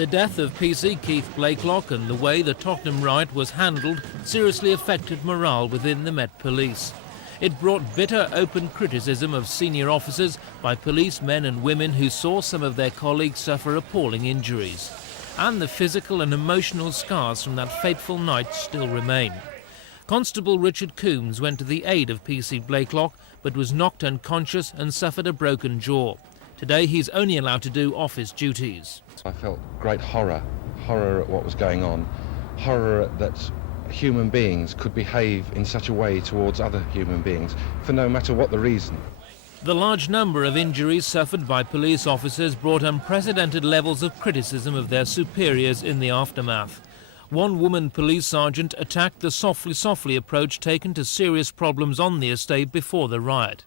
The death of PC Keith Blakelock and the way the Tottenham riot was handled seriously affected morale within the Met Police. It brought bitter open criticism of senior officers by policemen and women who saw some of their colleagues suffer appalling injuries. And the physical and emotional scars from that fateful night still remain. Constable Richard Coombs went to the aid of PC Blakelock but was knocked unconscious and suffered a broken jaw. Today he's only allowed to do office duties. I felt great horror at what was going on, horror that human beings could behave in such a way towards other human beings for no matter what the reason. The large number of injuries suffered by police officers brought unprecedented levels of criticism of their superiors in the aftermath. One woman police sergeant attacked the softly approach taken to serious problems on the estate before the riot.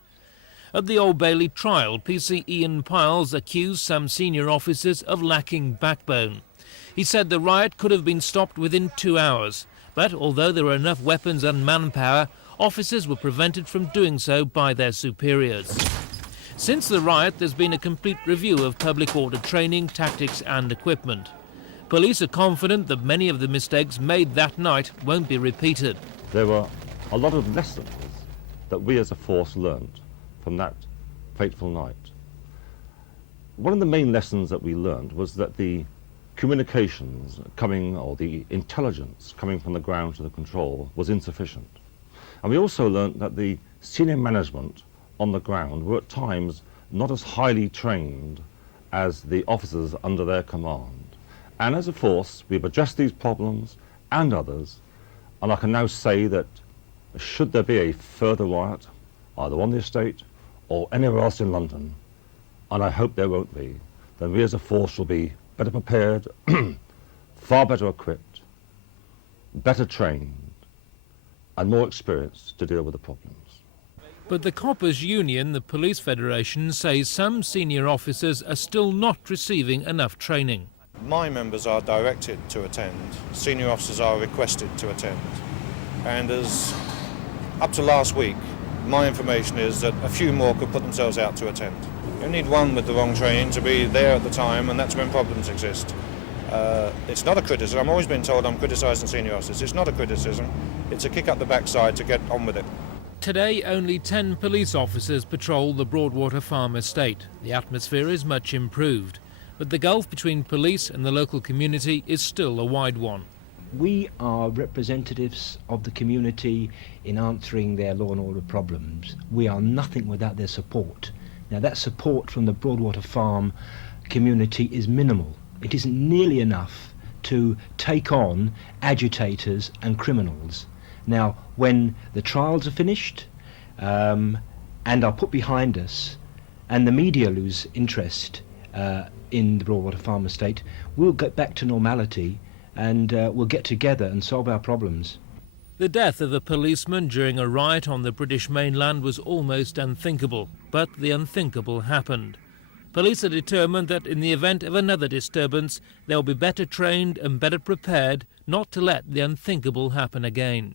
At the Old Bailey trial, PC Ian Piles accused some senior officers of lacking backbone. He said the riot could have been stopped within 2 hours, but although there were enough weapons and manpower, officers were prevented from doing so by their superiors. Since the riot, there's been a complete review of public order training, tactics and equipment. Police are confident that many of the mistakes made that night won't be repeated. There were a lot of lessons that we as a force learned from that fateful night. One of the main lessons that we learned was that the communications coming, or the intelligence coming from the ground to the control, was insufficient. And we also learned that the senior management on the ground were at times not as highly trained as the officers under their command. And as a force, we've addressed these problems and others, and I can now say that should there be a further riot, either on the estate or anywhere else in London, and I hope there won't be, then we as a force will be better prepared, far better equipped, better trained, and more experienced to deal with the problems. But the Coppers Union, the Police Federation, says some senior officers are still not receiving enough training. My members are directed to attend, senior officers are requested to attend, and as up to last week, my information is that a few more could put themselves out to attend. You need one with the wrong training to be there at the time, and that's when problems exist. It's not a criticism. I'm always been told I'm criticising senior officers. It's not a criticism. It's a kick up the backside to get on with it. Today, only 10 police officers patrol the Broadwater Farm estate. The atmosphere is much improved, but the gulf between police and the local community is still a wide one. We are representatives of the community in answering their law and order problems. We are nothing without their support. Now, that support from the Broadwater Farm community is minimal. It isn't nearly enough to take on agitators and criminals. Now, when the trials are finished and are put behind us, and the media lose interest in the Broadwater Farm estate, we'll get back to normality and we'll get together and solve our problems. The death of a policeman during a riot on the British mainland was almost unthinkable, but the unthinkable happened. Police are determined that in the event of another disturbance, they'll be better trained and better prepared not to let the unthinkable happen again.